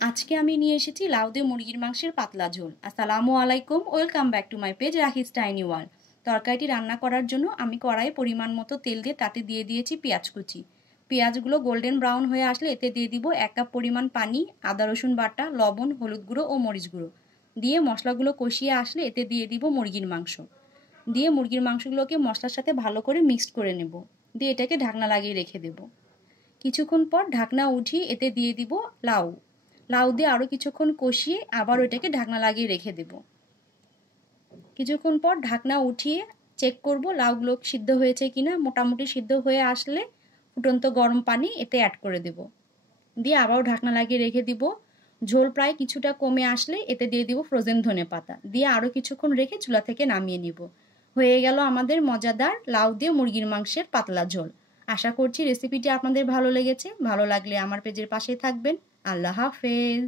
আজকে আমি নিয়ে এসেছি লাউ দিয়ে মুরগির মাংসের পাতলা ঝোল। আসসালামু আলাইকুম, welcome back to my page Rahi's tiny world. তরকারিটি রান্না করার জন্য আমি কড়াইয়ে পরিমাণ মতো তেল দিয়ে তাতে দিয়ে দিয়েছি পেঁয়াজ কুচি। পেঁয়াজগুলো গোল্ডেন ব্রাউন হয়ে আসলে এতে দিয়ে দিব 1 কাপ পরিমাণ পানি, আদা রসুন বাটা, লবণ, হলুদ গুঁড়ো ও মরিচ গুঁড়ো দিয়ে মশলাগুলো কষিয়ে আসলে এতে দিয়ে দিব মুরগির মাংস। দিয়ে মুরগির মাংসগুলোকে মশলার সাথে ভালো করে মিক্সড করে নেব। দিয়ে এটাকে ঢাকনা লাগিয়ে রেখে দেব। কিছুক্ষণ পর ঢাকনা উঠিয়ে এতে দিয়ে দিব লাউ। লাউ দিয়ে আরও কিছুক্ষণ কষিয়ে আবার ওইটাকে ঢাকনা লাগিয়ে রেখে দেব। কিছুক্ষণ পর ঢাকনা উঠিয়ে চেক করব লাউগুলো সিদ্ধ হয়েছে কিনা। মোটামুটি সিদ্ধ হয়ে আসলে ফুটন্ত গরম পানি এতে অ্যাড করে দেব। দিয়ে আবারও ঢাকনা লাগিয়ে রেখে দিব। ঝোল প্রায় কিছুটা কমে আসলে এতে দিয়ে দিব ফ্রোজেন ধনেপাতা। দিয়ে আরও কিছুক্ষণ রেখে চুলা থেকে নামিয়ে নিব। হয়ে গেল আমাদের মজাদার লাউ দিয়ে মুরগির মাংসের পাতলা ঝোল। আশা করছি রেসিপিটি আপনাদের ভালো লেগেছে। ভালো লাগলে আমার পেজের পাশে থাকবেন। আল্লাহ হাফেজ।